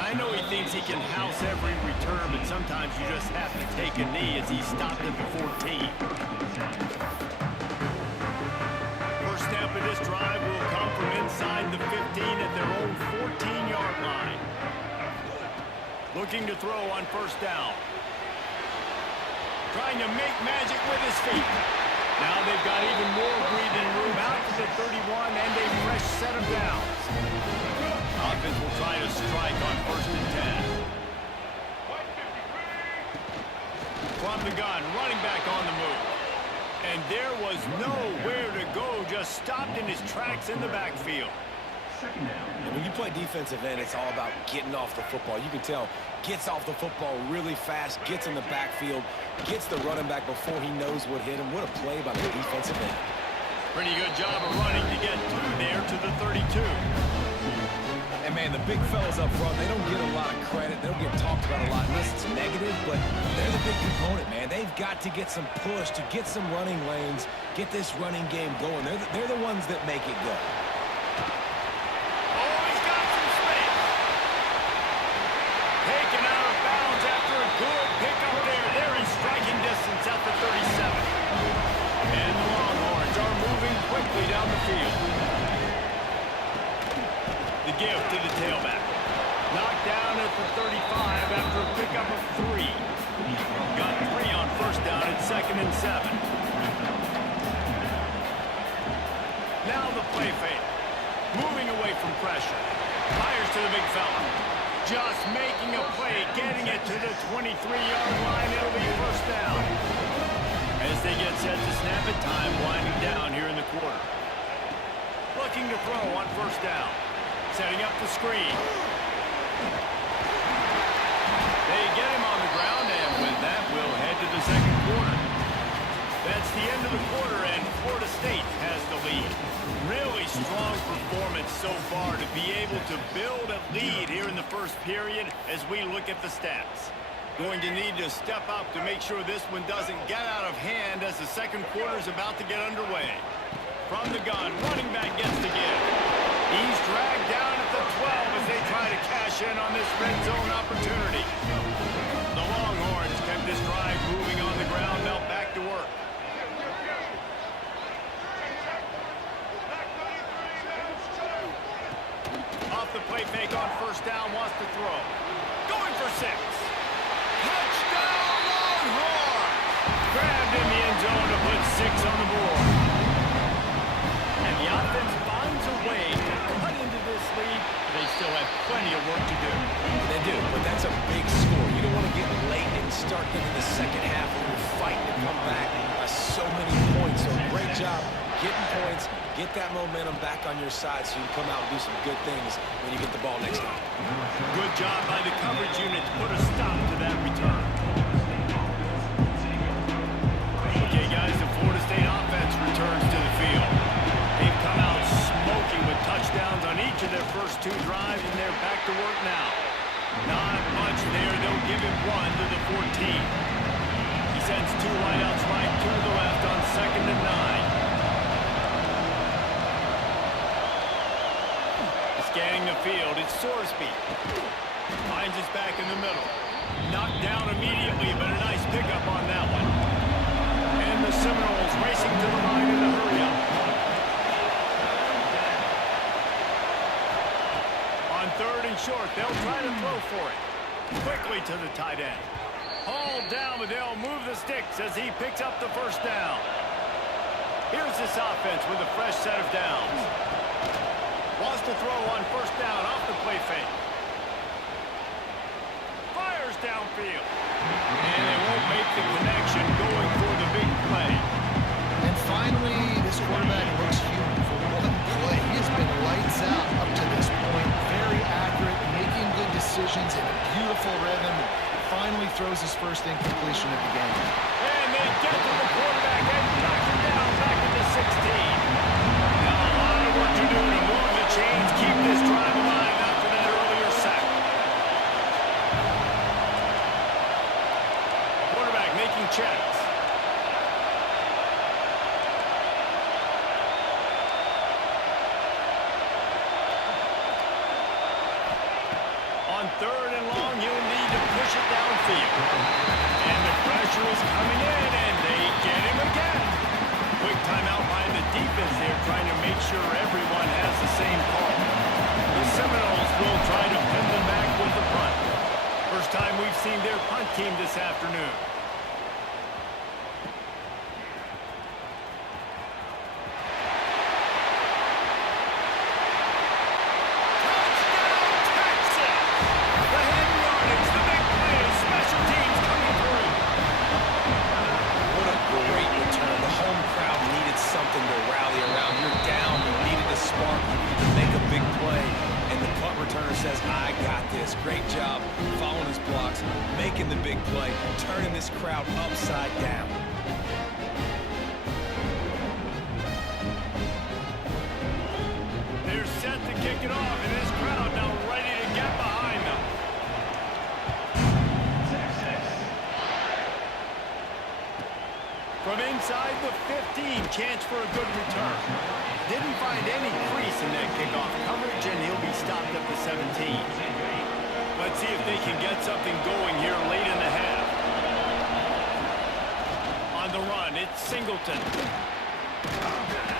I know he thinks he can house every return, but sometimes you just have to take a knee as he stopped at the 14. First snap of this drive will come from inside the 15 at their own 14-yard line. Looking to throw on first down. Trying to make magic with his feet. Now they've got even more breathing room out to the 31 and a fresh set of downs. Offense will try to strike on first and 10. From the gun, running back on the move. And there was nowhere to go, just stopped in his tracks in the backfield. And when you play defensive end, it's all about getting off the football. You can tell, gets off the football really fast, gets in the backfield, gets the running back before he knows what hit him. What a play by the defensive end. Pretty good job of running to get through there to the 32. And, man, the big fellas up front, they don't get a lot of credit. They don't get talked about a lot unless it's negative, but they're the big component, man. They've got to get some push, to get some running lanes, get this running game going. They're the ones that make it go. At the 37. And the Longhorns are moving quickly down the field. The give to the tailback. Knocked down at the 35 after a pickup of 3. Got 3 on first down at 2nd and 7. Now the play fake. Moving away from pressure. Fires to the big fella. Just making a play, getting it to the 23-yard line. It'll be first down. As they get set to snap it, time winding down here in the quarter. Looking to throw on first down. Setting up the screen. They get him on the ground, and with that, we'll head to the second quarter. That's the end of the quarter, and Florida State has the lead. Really strong performance so far to be able to build a lead here in the first period as we look at the stats. Going to need to step up to make sure this one doesn't get out of hand as the second quarter is about to get underway. From the gun, running back gets the give. He's dragged down at the 12 as they try to cash in on this red zone opportunity. The Longhorns kept this drive moving on the ground, now back to work. Off the play fake on first down, wants to throw. Going for 6. Touchdown, Longhorns! Grabbed in the end zone to put 6 on the board. And the offense finds a way to cut into this lead. They still have plenty of work to do. They do, but that's a big score. You don't want to get late and start into the second half when you're fighting to come back by so many points. So great job getting points, get that momentum back on your side so you can come out and do some good things when you get the ball next time. Good job by the coverage unit to put a stop to that return. Okay, guys, the Florida State offense returns to the field. They've come out smoking with touchdowns on each of their first 2 drives, and they're back to work now. Not much there. They'll give him 1 to the 14. He sends 2 wideouts right, 2 to the left on 2nd and 9. Scanning the field, it's Sorsby. Finds his back in the middle. Knocked down immediately, but a nice pickup on that one. And the Seminoles racing to the line in a hurry-up. On 3rd and short, they'll try to throw for it. Quickly to the tight end. Hauled down, but they'll move the sticks as he picks up the first down. Here's this offense with a fresh set of downs. Wants to throw on first down off the play fake. Fires downfield. And they won't make the connection going for the big play. And finally, this quarterback looks human for one play. He has been lights out up to this point. Very accurate, making good decisions in a beautiful rhythm. Finally throws his first incompletion of the game. And they get to the quarterback and knock him down back at the 16. Now a lot of work to do to move the chains, keep this drive alive after that earlier sack. Quarterback making checks. On third and long, you'll need to push it downfield. And the pressure is coming in, and they get him again. Quick timeout by the defense there, trying to make sure everyone has the same call. The Seminoles will try to pin them back with the punt. First time we've seen their punt team this afternoon. Says, I got this. Great job following his blocks, making the big play, turning this crowd upside down. They're set to kick it off, and this crowd now ready to get behind them. From inside the 15, chance for a good return. Didn't find any crease in that kickoff coverage, and he'll be stopped at the 17. Let's see if they can get something going here late in the half. On the run, it's Singleton.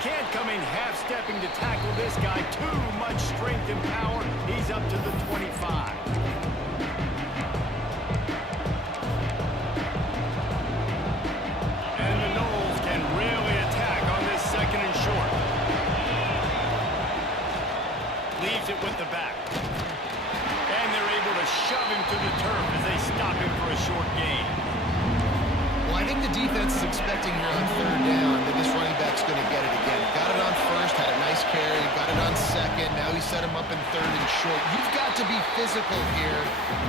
Can't come in half-stepping to tackle this guy. Too much strength and power. He's up to the 25. And the Noles can really attack on this second and short. Leaves it with the back. And they're able to shove him to the turf as they stop him for a short gain. Well, I think the defense is expecting here on third down that this running back's going to get it again. Got it on first, had a nice carry, got it on second. Now he set him up in third and short. You've got to be physical here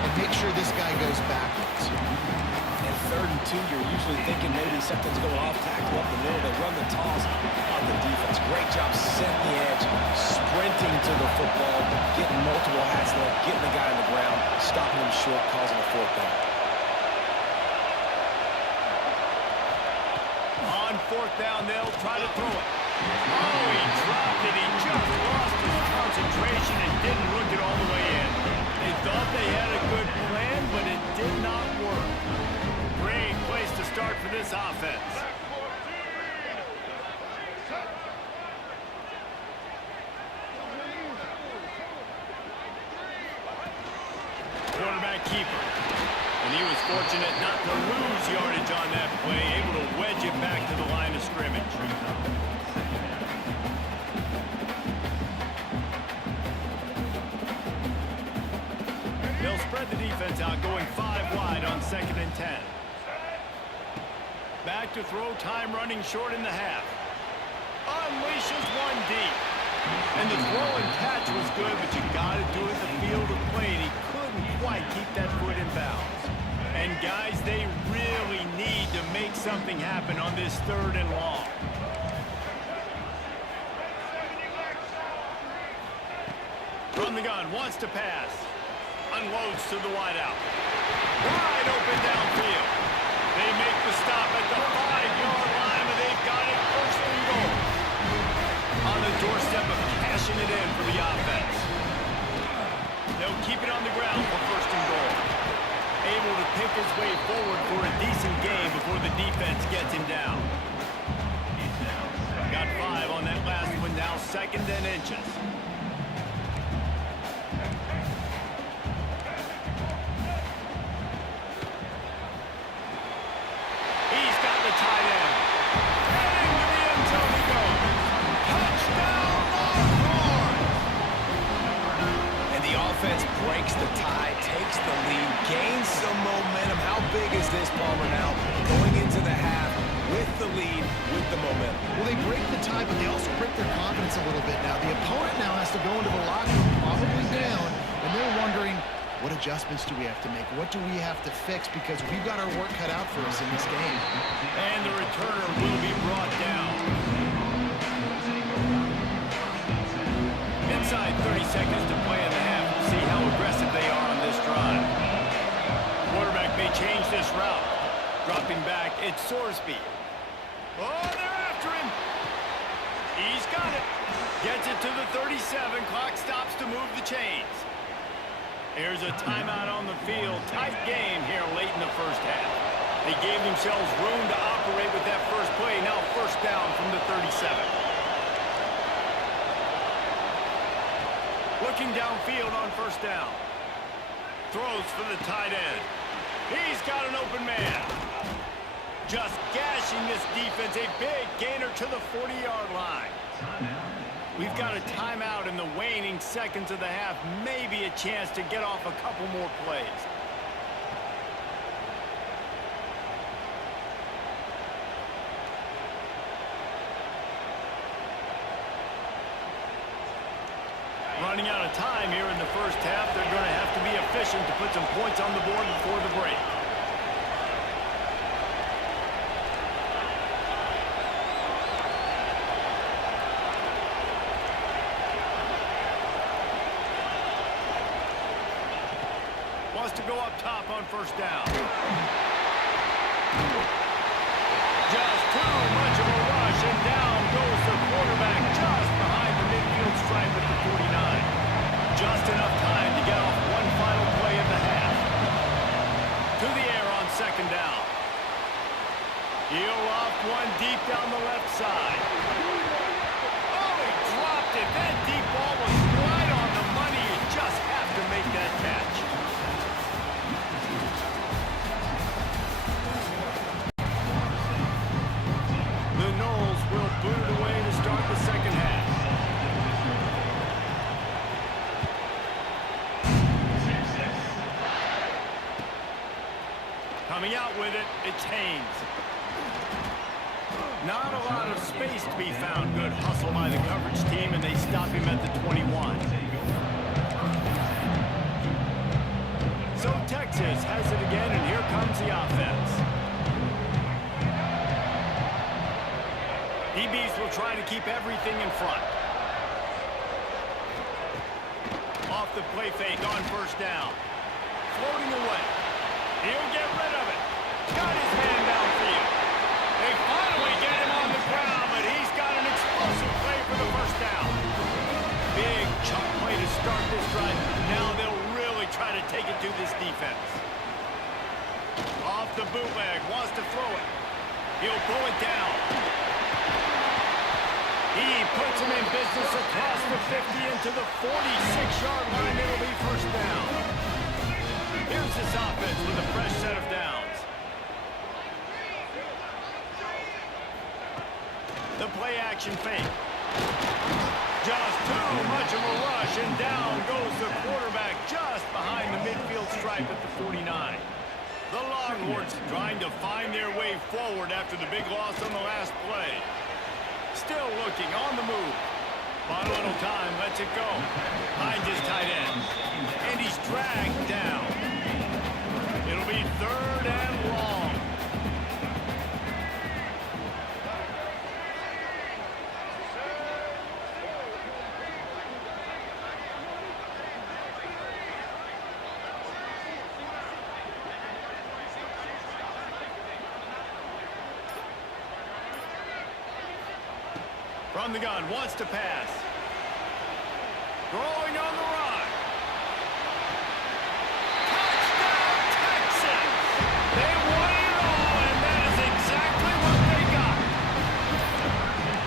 and make sure this guy goes backwards. And third and 2, you're usually thinking maybe something's going off tackle up the middle. They run the toss on the defense. Great job setting the edge, sprinting to the football, getting multiple hats left, getting the guy on the ground, stopping him short, causing a fourth down. On fourth down, they'll try to throw it. Oh, he dropped it. He just lost his concentration and didn't look it all the way in. They thought they had a good plan, but it did not work. Great place to start for this offense. Quarterback keeper. And he was fortunate not to lose yardage on that play, able to wedge it back to the line of scrimmage. They'll spread the defense out, going 5 wide on 2nd and 10. Back to throw, time running short in the half. Unleashes one deep. And the throw and catch was good, but you got to do it in the field of play, and he couldn't quite keep that foot in bounds. And guys, they really need to make something happen on this third and long. From the gun, wants to pass. Unloads to the wideout. Wide open downfield. They make the stop at the 5-yard line, and they've got it first and goal. On the doorstep of cashing it in for the offense. They'll keep it on the ground for first and goal. Able to pick his way forward for a decent gain before the defense gets him down. Got 5 on that last one, now 2nd and inches. He's got the tight end. Heading to the end zone he goes. Touchdown, Longhorns! And the offense breaks the tie, takes the lead, gains some momentum. How big is this, Palmer, now? Going into the half with the lead, with the momentum. Well, they break the tie, but they also break their confidence a little bit now. The opponent now has to go into the locker room, probably down, and they're wondering, what adjustments do we have to make? What do we have to fix? Because we've got our work cut out for us in this game. And the returner will be brought down. Inside 30 seconds to play in the half. We'll see how aggressive they are on this drive. Quarterback may change this route. Dropping back, it's Sorsby. Oh, they're after him. He's got it. Gets it to the 37. Clock stops to move the chains. Here's a timeout on the field. Tight game here late in the first half. They gave themselves room to operate with that first play. Now first down from the 37. Looking downfield on first down. Throws for the tight end. He's got an open man. Just gashing this defense. A big gainer to the 40-yard line. We've got a timeout in the waning seconds of the half. Maybe a chance to get off a couple more plays. Running out of time here in the first half. They're going to have to be efficient to put some points on the board before the break. Wants to go up top on first down. Just too much of a rush, and down goes the quarterback just behind the midfield stripe at the 49. Just enough time to get off one final play of the half. To the air on second down. He'll off one deep down the left side. Oh, he dropped it. That deep ball was right on the money. You just have to make that catch. The Knowles will boot it away to start the second half. Coming out with it, it's Haynes. Not a lot of space to be found. Good hustle by the coverage team, and they stop him at the 21. So Texas has it again, and here comes the offense. DBs will try to keep everything in front. Off the play fake on first down. Floating away. He'll get rid of it. Got his man downfield. They finally get him on the ground, but he's got an explosive play for the first down. Big chunk play to start this drive. Now they'll really try to take it to this defense. Off the bootleg. Wants to throw it. He'll pull it down. He puts him in business across the 50 into the 46-yard line. It'll be first down. Here's this offense with a fresh set of downs. The play action fake. Just too much of a rush, and down goes the quarterback just behind the midfield stripe at the 49. The Longhorns trying to find their way forward after the big loss on the last play. Still looking on the move. Bought a little time, lets it go. Finds his tight end. And he's dragged down. It'll be third and long. From the gun, wants to pass. Throwing on the run. Touchdown, Texas! They won it all, and that is exactly what they got.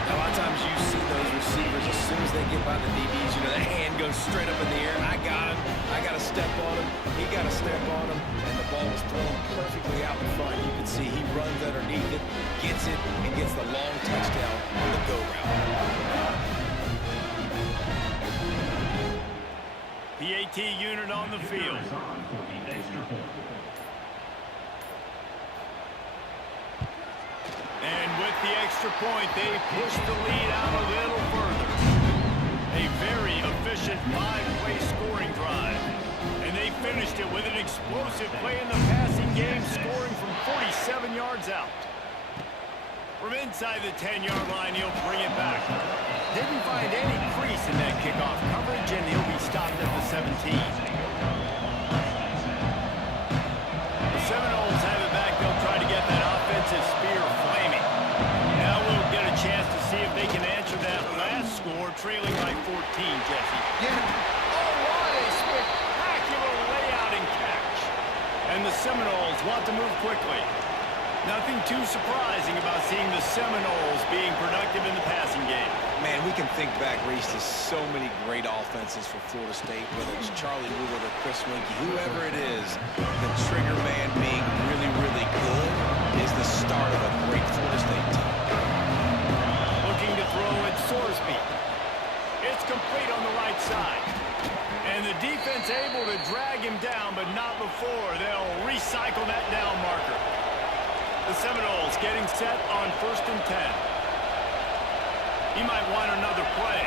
A lot of times you see those receivers, as soon as they get by the DBs, you know, that hand goes straight up in the air. I got him. I got to step on him. He got to step on him, and the ball was thrown perfectly out in front. You can see he runs underneath it, gets it, and gets the long touchdown on the go route. The AT unit on the field. And with the extra point, they push the lead out a little further. A very efficient 5-play scoring drive. And they finished it with an explosive play in the passing game, scoring from 47 yards out. From inside the 10-yard line, he'll bring it back. Didn't find any crease in that kickoff coverage, and he'll be stopped at the 17. The Seminoles have it back. They'll try to get that offensive spear flaming. Now we'll get a chance to see if they can answer that last score, trailing by 14, Jesse. Yeah. Oh, what a spectacular And the Seminoles want to move quickly. Nothing too surprising about seeing the Seminoles being productive in the passing game. Man, we can think back, Reese, to so many great offenses for Florida State, whether it's Charlie Woolard or Chris Winkie, whoever it is, the trigger man being really, really good is the start of a great Florida State team. Looking to throw at Sorsby. It's complete on the right side. And the defense able to drag him down, but not before they'll recycle that down marker. The Seminoles getting set on 1st and 10. He might want another play.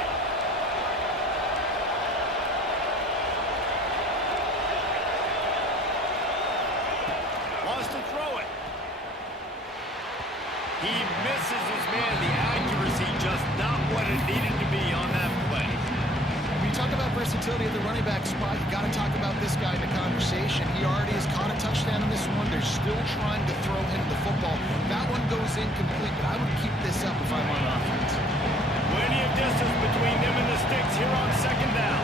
Wants to throw it. He misses his man. The accuracy just not what it needed to be on that play. When you talk about versatility at the running back spot, you got to talk about this guy in the conversation. He already has caught a touchdown in this one. They're still trying to throw him the football. That one goes incomplete, but I would keep this up if I'm on offense. Plenty of distance between them and the sticks here on 2nd down.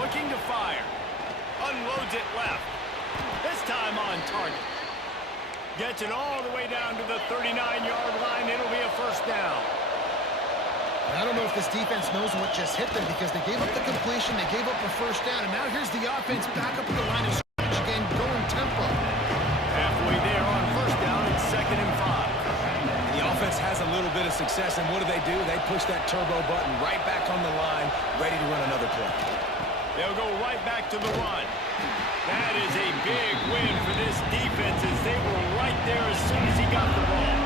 Looking to fire. Unloads it left. This time on target. Gets it all the way down to the 39-yard line. It'll be a 1st down. I don't know if this defense knows what just hit them because they gave up the completion, they gave up a 1st down, and now here's the offense back up at the line of scrimmage again, going tempo. Halfway there on 1st down, it's 2nd and 5. The offense has a little bit of success, and what do? They push that turbo button right back on the line, ready to run another play. They'll go right back to the run. That is a big win for this defense as they were right there as soon as he got the ball.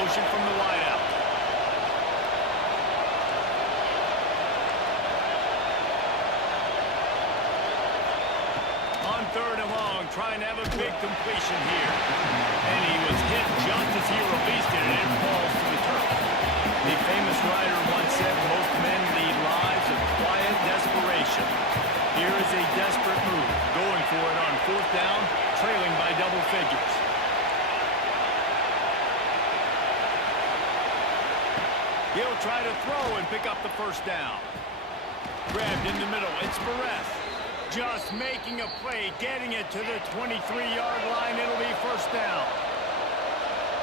Motion from the wideout. On 3rd and long, trying to have a big completion here. And he was hit just as he released it, and it falls to the turf. The famous writer once said, most men lead lives of quiet desperation. Here is a desperate move, going for it on 4th down, trailing by double figures. He'll try to throw and pick up the 1st down. Grabbed in the middle, it's Perez. Just making a play, getting it to the 23-yard line. It'll be 1st down.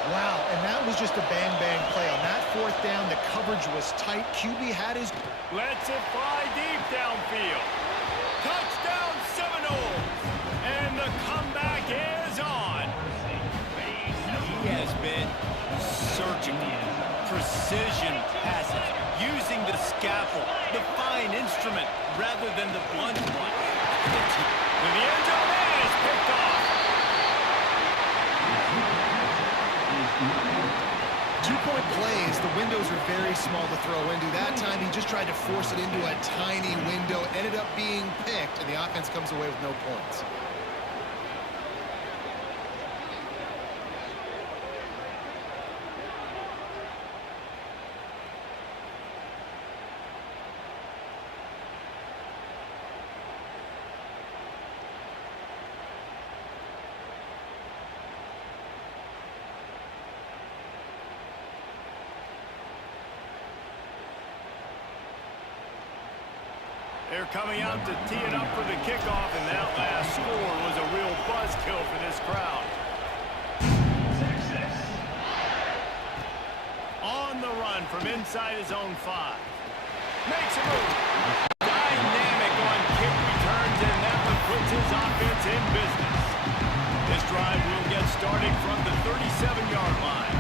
Wow, and that was just a bang-bang play. On that 4th down, the coverage was tight. QB had his... Lets it fly deep downfield. Touchdown Seminoles! And the comeback is on. He has been surgical, precision passes, using the scaffold, the fine instrument, rather than the blunt one. To the end zone, and it's picked off. 2-point plays, the windows are very small to throw into. That time, he just tried to force it into a tiny window, ended up being picked, and the offense comes away with no points. They're coming out to tee it up for the kickoff, and that last score was a real buzzkill for this crowd. On the run from inside his own 5. Makes a move. Dynamic on kick returns, and that one puts his offense in business. This drive will get started from the 37-yard line.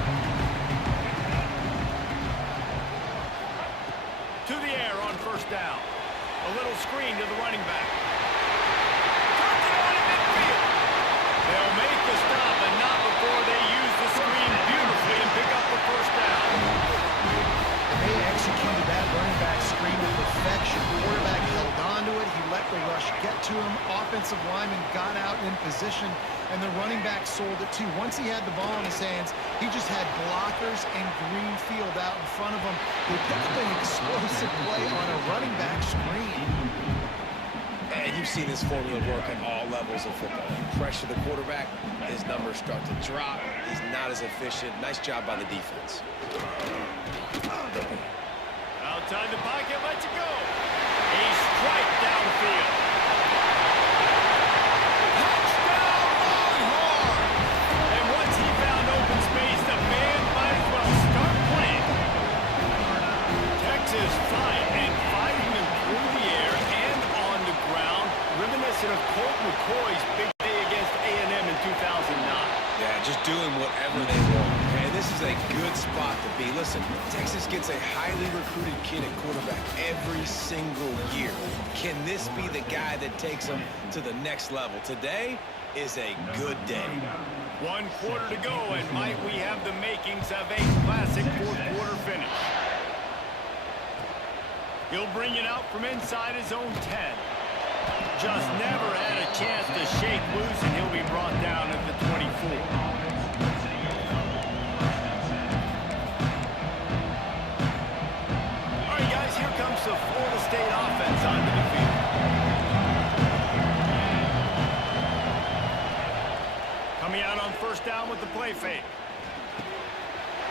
To the air on 1st down. A little screen to the running back. Turns it on in midfield. They'll make the stop, and not before they use the screen beautifully and pick up the 1st down. They executed that running back screen with perfection. Quarterback held on to it. He let the rush get to him. Offensive lineman got out in position, and the running back sold it too. Once he had the ball in his hands, he just had blockers and green field out in front of him. They picked up an explosive play on a running back screen. And you've seen this formula work at all levels of football. You pressure the quarterback, his numbers start to drop. He's not as efficient. Nice job by the defense. Outside the pocket, lets it go. He this fight and fighting them through the air and on the ground, reminiscent of Colt McCoy's big day against A&M in 2009. Yeah, just doing whatever they want. And this is a good spot to be. Listen, Texas gets a highly recruited kid at quarterback every single year. Can this be the guy that takes them to the next level? Today is a good day. 1 quarter to go, and might we have the makings of a classic fourth-quarter finish. He'll bring it out from inside his own 10. Just never had a chance to shake loose, and he'll be brought down at the 24. All right, guys, here comes the Florida State offense onto the field. Coming out on first down with the play fake.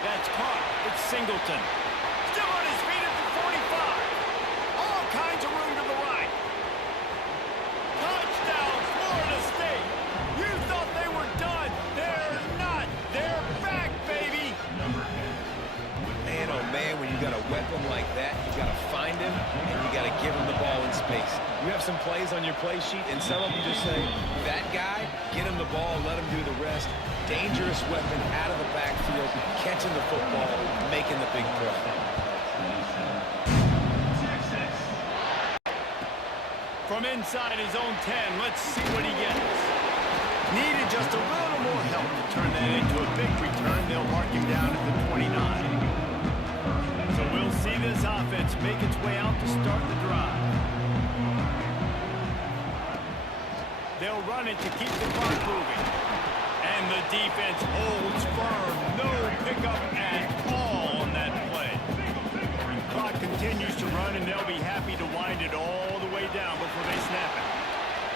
That's caught. It's Singleton. Still on his feet at the 45. All kinds of room to the right. Touchdown, Florida State. You thought they were done. They're not. They're back, baby. Man, oh man, when you got a weapon like that, you got to find him, and you got to give him the ball in space. You have some plays on your play sheet, and some of them just say, that guy, get him the ball, let him do the rest. Dangerous weapon out of the backfield, catching the football, making the big play. From inside his own 10, let's see what he gets. Needed just a little more help to turn that into a big return. They'll mark him down at the 29. So we'll see this offense make its way out to start the drive. They'll run it to keep the clock moving. And the defense holds firm. No pickup at all on that play. The clock continues to run, and they'll be happy to wind it all the way down before they snap it.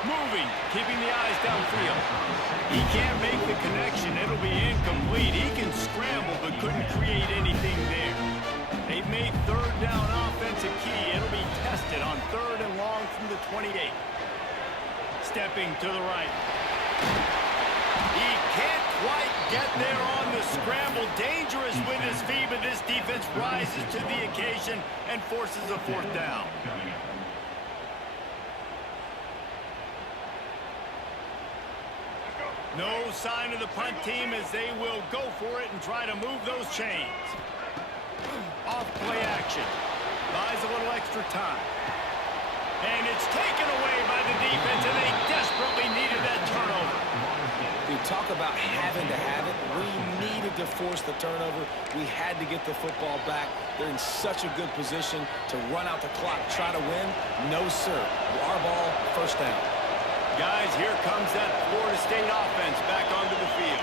Moving, keeping the eyes downfield. He can't make the connection. It'll be incomplete. He can scramble, but couldn't create anything there. They've made third down offense a key. It'll be tested on 3rd and long from the 28. Stepping to the right. He can't quite get there on the scramble. Dangerous with his feet, but this defense rises to the occasion and forces a 4th down. No sign of the punt team as they will go for it and try to move those chains. Off play action. Buys a little extra time. And it's taken away by the defense, and they desperately needed that turnover. Dude, talk about having to have it. We needed to force the turnover. We had to get the football back. They're in such a good position to run out the clock, try to win. No, sir. Our ball, first down. Guys, here comes that Florida State offense back onto the field.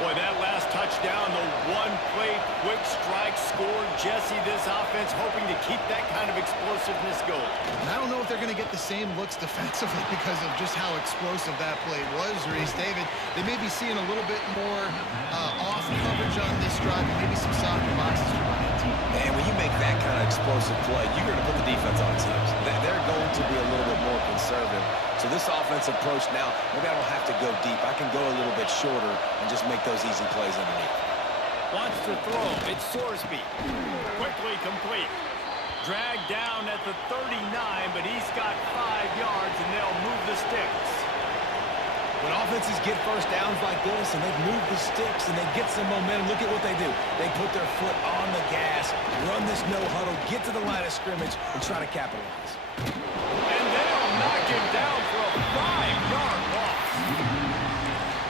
Boy, that last touchdown, the one-play quick strike scored. Jesse, this offense hoping to keep that kind of explosiveness going. And I don't know if they're going to get the same looks defensively because of just how explosive that play was, Reese. David, they may be seeing a little bit more off coverage on this drive, maybe some softer boxes to run into. And when you make that kind of explosive play, you're going to put the defense on its heels. They're going to be a little bit more conservative. So this offensive approach now, maybe I don't have to go deep. I can go a little bit shorter and just make those easy plays underneath. Wants to throw. It's Sorsby. Quickly complete. Dragged down at the 39, but he's got 5 yards, and they'll move the sticks. When offenses get first downs like this, and they move the sticks, and they get some momentum, look at what they do. They put their foot on the gas, run this no-huddle, get to the line of scrimmage, and try to capitalize. And they'll knock him down for a 5-yard loss.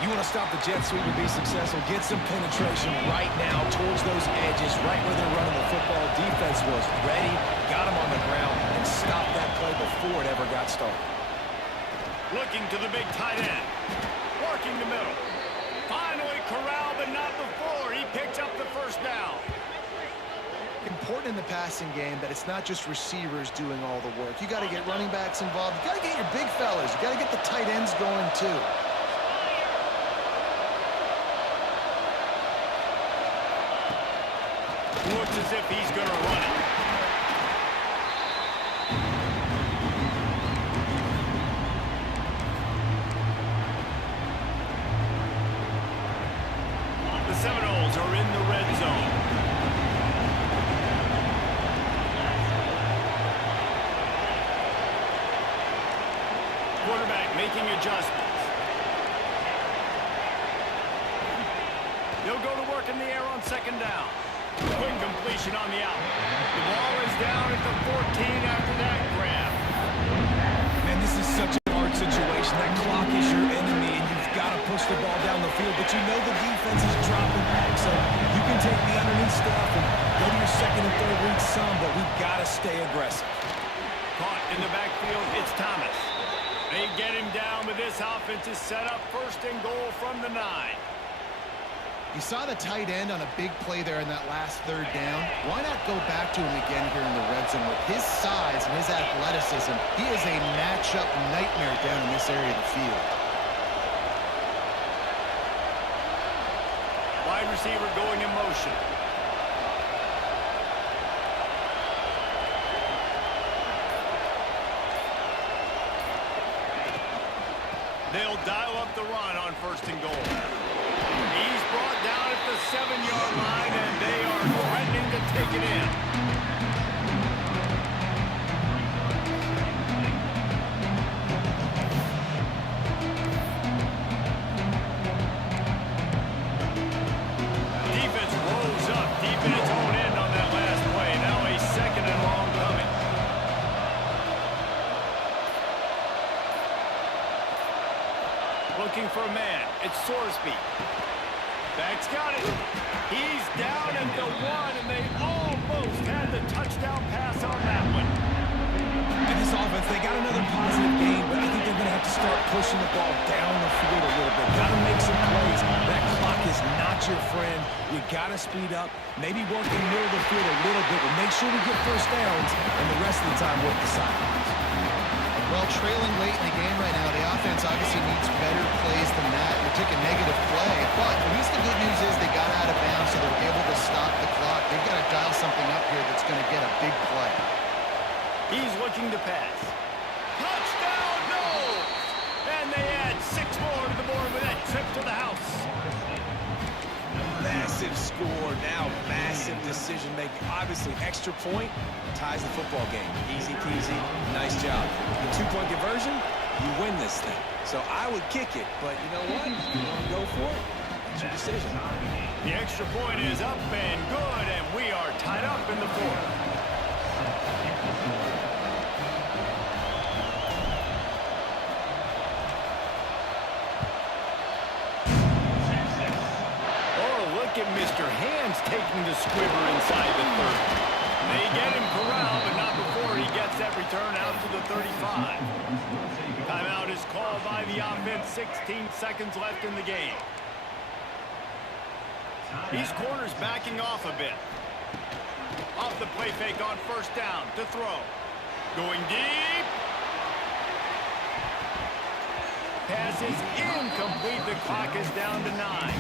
You want to stop the jet sweep and be successful, get some penetration right now towards those edges, right where they're running the football. Defense was ready, got him on the ground, and stopped that play before it ever got started. Looking to the big tight end. Working the middle. Finally corralled, but not before. He picks up the first down. Important in the passing game that it's not just receivers doing all the work. You got to get running backs involved. You got to get your big fellas. You got to get the tight ends going too. Looks as if he's going to run it. The Seminoles are in the red zone. quarterback making adjustments. He'll go to work in the air on second down. Quick completion on the out. The ball is down at the 14 after that grab. Man, this is such a hard situation. That clock is your enemy, and you've got to push the ball down the field. But you know the defense is dropping back, so you can take the underneath stuff and go to your second and third read some, but we've got to stay aggressive. Caught in the backfield, it's Thomas. They get him down, but this offense is set up first and goal from the 9. You saw the tight end on a big play there in that last third down. Why not go back to him again here in the red zone? With his size and his athleticism, he is a matchup nightmare down in this area of the field. Wide receiver going in motion. They'll dial up the run on first and goal. He's brought down at the 7-yard line, and they are threatening to take it in. Defense rolls up deep in its own end on that last play. Now a second and long coming. Looking for a man. It's Sorsby. Back's got it. He's down at the 1, and they almost had the touchdown pass on that one. And this offense, they got another positive game, but I think they're going to have to start pushing the ball down the field a little bit. Got to make some plays. That clock is not your friend. You got to speed up. Maybe work in the middle of the field a little bit, but make sure we get first downs, and the rest of the time work the sidelines. Well, trailing late in the game right now, the offense obviously needs better plays than that. They took a negative play, but at least the good news is they got out of bounds, so they're able to stop the clock. They've got to dial something up here that's going to get a big play. He's looking to pass. Touchdown, no! And they add 6 more to the board with that trip to the house. Massive score, now massive decision-making. Obviously, extra point ties the football game. Easy peasy, nice job. The 2-point conversion, you win this thing. So I would kick it, but you know what? You want to go for it? It's your decision. The extra point is up and good, and we are tied up in the 4th. At Mr. Hands taking the squiver inside the 30. They get him corralled, but not before he gets that return out to the 35. Timeout is called by the offense. 16 seconds left in the game. These corners backing off a bit. Off the play fake on first down to throw. Going deep. Pass is incomplete. The clock is down to 9.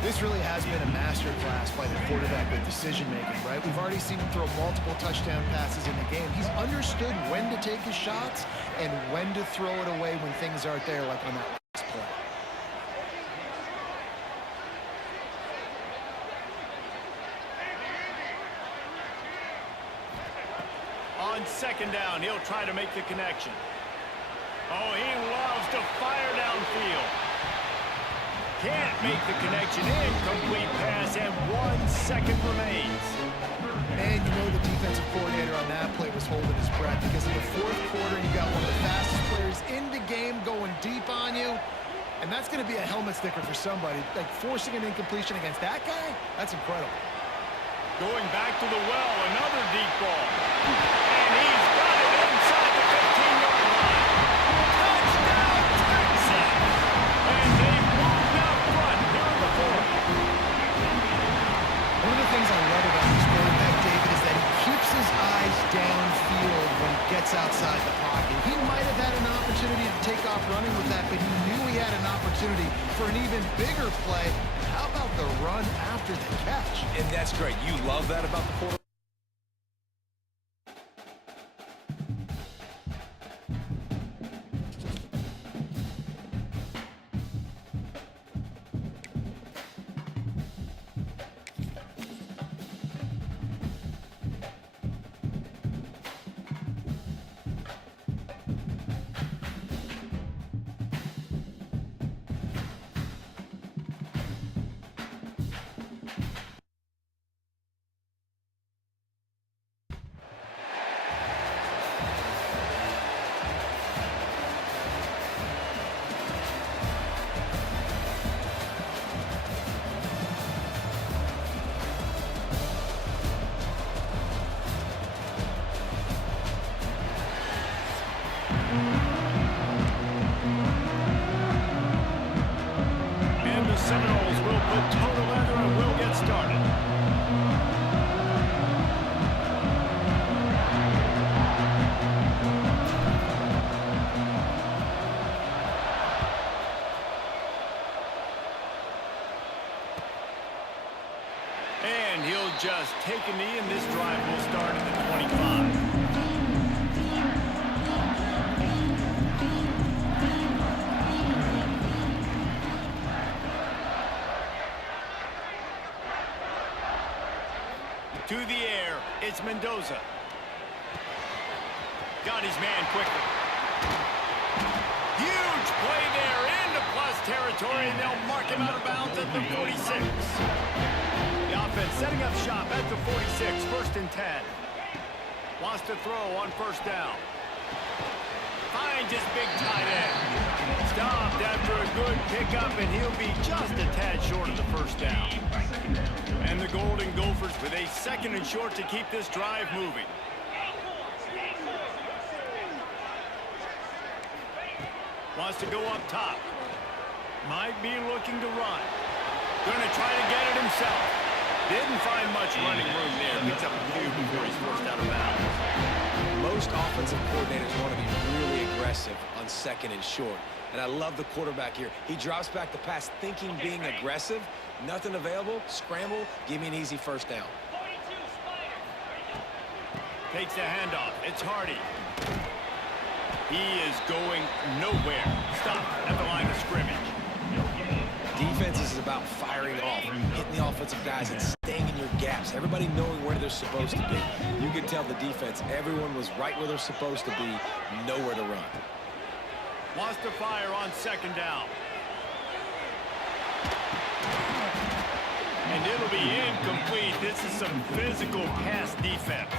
This really has been a masterclass by the quarterback with decision-making, right? We've already seen him throw multiple touchdown passes in the game. He's understood when to take his shots and when to throw it away when things aren't there, like on that last play. On second down, he'll try to make the connection. Oh, he loves to fire downfield. Can't make the connection. Incomplete pass, and 1 second remains. And you know the defensive coordinator on that play was holding his breath, because in the 4th quarter, you got one of the fastest players in the game going deep on you, and that's going to be a helmet sticker for somebody. Like, forcing an incompletion against that guy, that's incredible. Going back to the well, another deep ball. And he's got it inside the 15-yard line. Touchdown, Texas! And they've moved out front here in the 4th. One of the things I love about this quarterback, David, is that he keeps his eyes downfield when he gets outside the pocket. He might have had an opportunity to take off running with that, but he knew he had an opportunity for an even bigger play. How about the run after the catch? And that's great. You love that about the quarterback. just take a knee, and this drive will start at the 25. To the air, it's Mendoza. Got his man quickly. Huge play there into plus territory, and they'll mark him out of bounds at the 46. The offense setting up shop at the 46, 1st and 10. Wants to throw on 1st down. Finds his big tight end. Stopped after a good pickup, and he'll be just a tad short of the 1st down. And the Golden Gophers with a 2nd and short to keep this drive moving. Wants to go up top. Might be looking to run. Going to try to get it himself. Didn't find much running room there. Picks up a few before he's forced out of bounds. Most offensive coordinators want to be really aggressive on 2nd and short. And I love the quarterback here. He drops back the pass thinking being aggressive. Nothing available. Scramble. Give me an easy 1st down. Takes the handoff. It's Hardy. He is going nowhere. Stop at the line of scrimmage. Defense is about firing off, hitting the offensive guys and staying in your gaps. Everybody knowing where they're supposed to be. You can tell the defense, everyone was right where they're supposed to be, nowhere to run. Wants to fire on 2nd down. And it'll be incomplete. This is some physical pass defense.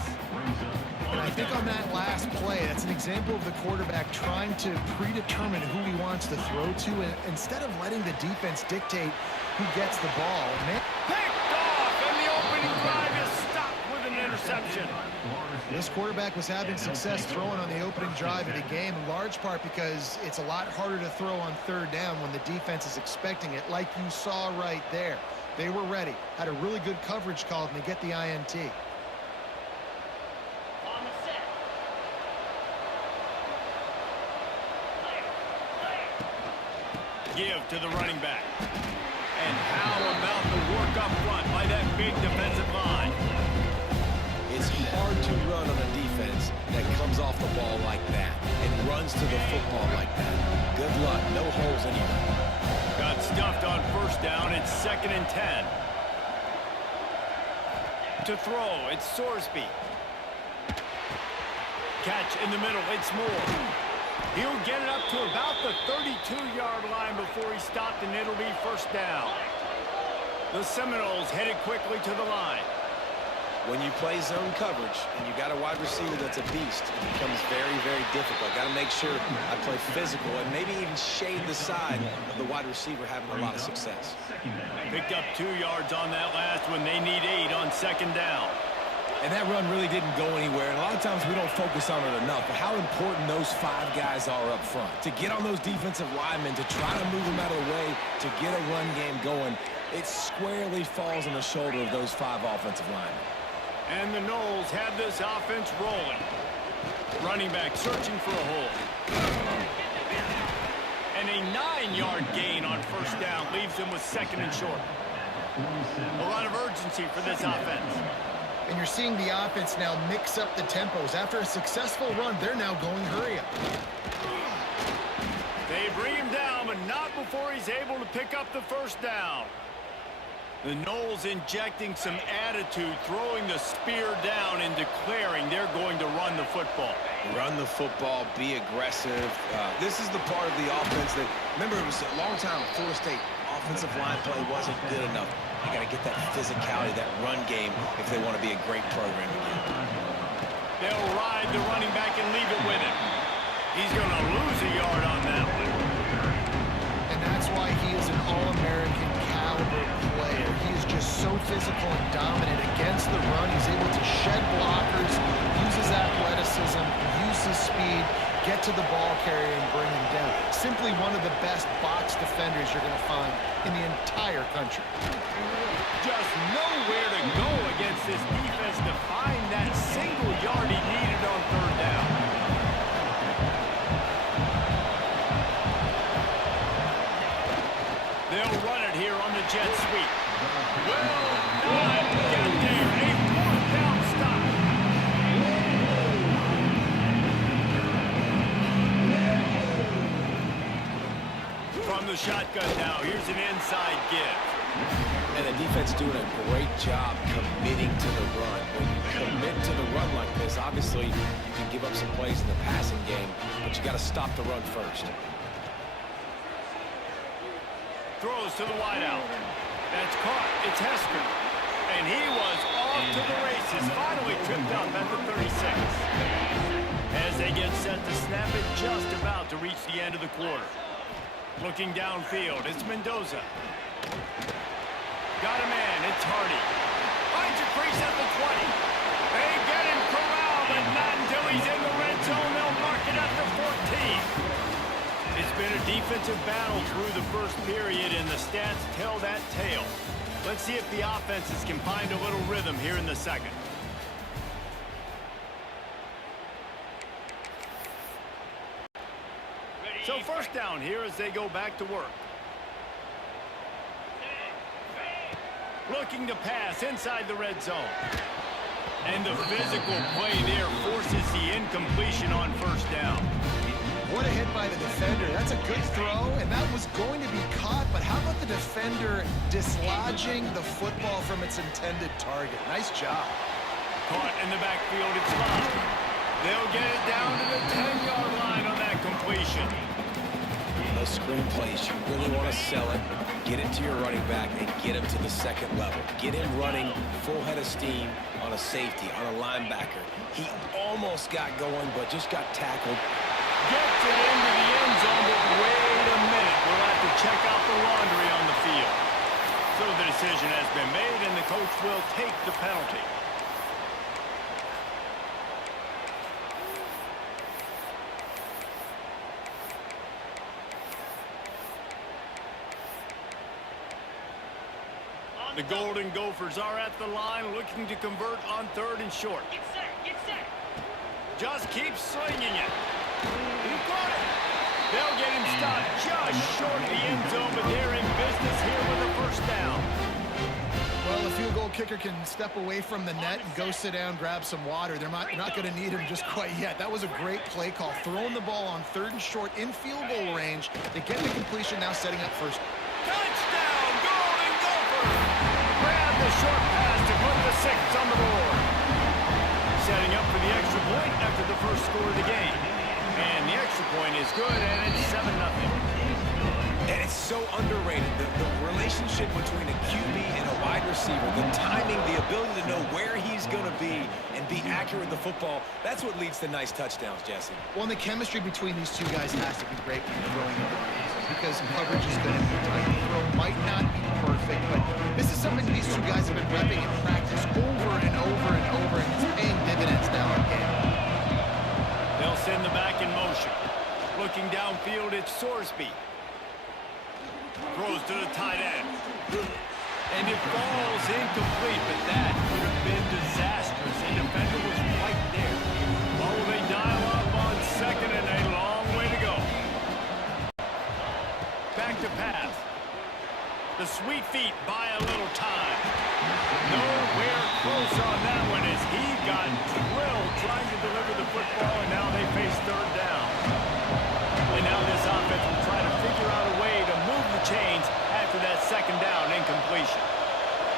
And I think on that last play, that's an example of the quarterback trying to predetermine who he wants to throw to, and instead of letting the defense dictate who gets the ball. Picked off, and the opening drive is stopped with an interception. This quarterback was having success throwing on the opening drive of the game, in large part because it's a lot harder to throw on 3rd down when the defense is expecting it, like you saw right there. They were ready, had a really good coverage call, and they get the INT. Give to the running back. And how about the work up front by that big defensive line? It's hard to run on a defense that comes off the ball like that and runs to the football like that. Good luck. No holes anywhere. Got stuffed on 1st down. It's 2nd and 10. To throw, it's Sorsby. Catch in the middle. It's Moore. He'll get it up to about the 32-yard line before he stopped, and it'll be 1st down. The Seminoles headed quickly to the line. When you play zone coverage and you got a wide receiver that's a beast, it becomes very, very difficult. Got to make sure I play physical and maybe even shade the side of the wide receiver having a lot of success. Picked up 2 yards on that last one. They need 8 on 2nd down. And that run really didn't go anywhere. And a lot of times we don't focus on it enough. But how important those 5 guys are up front. To get on those defensive linemen, to try to move them out of the way, to get a run game going, it squarely falls on the shoulder of those 5 offensive linemen. And the Noles have this offense rolling. Running back searching for a hole. And a 9-yard gain on 1st down leaves them with 2nd and short. A lot of urgency for this offense. And you're seeing the offense now mix up the tempos. After a successful run, they're now going hurry up. They bring him down, but not before he's able to pick up the 1st down. The Noles injecting some attitude, throwing the spear down and declaring they're going to run the football. Run the football, be aggressive. This is the part of the offense that, remember, it was a long time Florida State offensive line play wasn't good enough. They got to get that physicality, that run game, if they want to be a great program again. They'll ride the running back and leave it with him. He's going to lose a yard on that one. And that's why he is an All-American caliber player. He is just so physical and dominant against the run. He's able to shed blockers, use his athleticism, use his speed, get to the ball carrier and bring him down. Simply one of the best box defenders you're going to find in the entire country. Just nowhere to go against this defense to find that single yard he needed on 3rd down. They'll run it here on the jet sweep. Well done. Get there the shotgun now. Here's an inside give. And the defense doing a great job committing to the run. When you commit to the run like this, obviously you can give up some plays in the passing game, but you got to stop the run first. Throws to the wideout. That's caught. It's Hester. And he was off to the races. Finally tripped up at the 36. As they get set to snap it, just about to reach the end of the quarter. Looking downfield, it's Mendoza. Got a man, it's Hardy. Finds a crease at the 20. They get him corralled, but not until he's in the red zone. They'll mark it at the 14. It's been a defensive battle through the first period, and the stats tell that tale. Let's see if the offenses can find a little rhythm here in the second. So first down here as they go back to work. Looking to pass inside the red zone. And the physical play there forces the incompletion on first down. What a hit by the defender. That's a good throw, and that was going to be caught, but how about the defender dislodging the football from its intended target? Nice job. Caught in the backfield, it's Love. They'll get it down to the 10-yard line on that completion. Those screen plays, you really want to sell it, get it to your running back, and get him to the second level. Get him running full head of steam on a safety, on a linebacker. He almost got going, but just got tackled. Gets it into the end zone, but wait a minute. We'll have to check out the laundry on the field. So the decision has been made, and the coach will take the penalty. The Golden Gophers are at the line looking to convert on 3rd and short. Get set, get set. Just keep slinging it. He got it. They'll get him stopped just short of the end zone, but they're in business here with a first down. Well, the field goal kicker can step away from the net and go sit down, grab some water. They're not going to need him just quite yet. That was a great play call. Throwing the ball on 3rd and short in field goal range. They get the completion, now setting up first. Touchdown, Golden Gophers! Grab the short pass to put the 6 on the board. Setting up for the extra point after the first score of the game. And the extra point is good, and it's 7-0. And it's so underrated, the relationship between a QB and a wide receiver, the timing, the ability to know where he's going to be and be accurate with the football, that's what leads to nice touchdowns, Jesse. Well, and the chemistry between these two guys has to be great when you're throwing into the season because coverage is going to be tight. The throw might not be perfect, but this is something these two guys have been repping in practice over and over and over, and it's paying dividends now in game. They'll send the back in motion. Looking downfield, it's Sorsby. Throws to the tight end. And it falls incomplete, but that would have been disastrous. The defender was right there. Oh, they dial up on 2nd and a long way to go. Back to pass. The sweet feet buy a little time. Nowhere close on that one as he got drilled trying to deliver the football, and now they face 3rd down. And now this offense will try to figure out a way to move the chains after that 2nd down incompletion.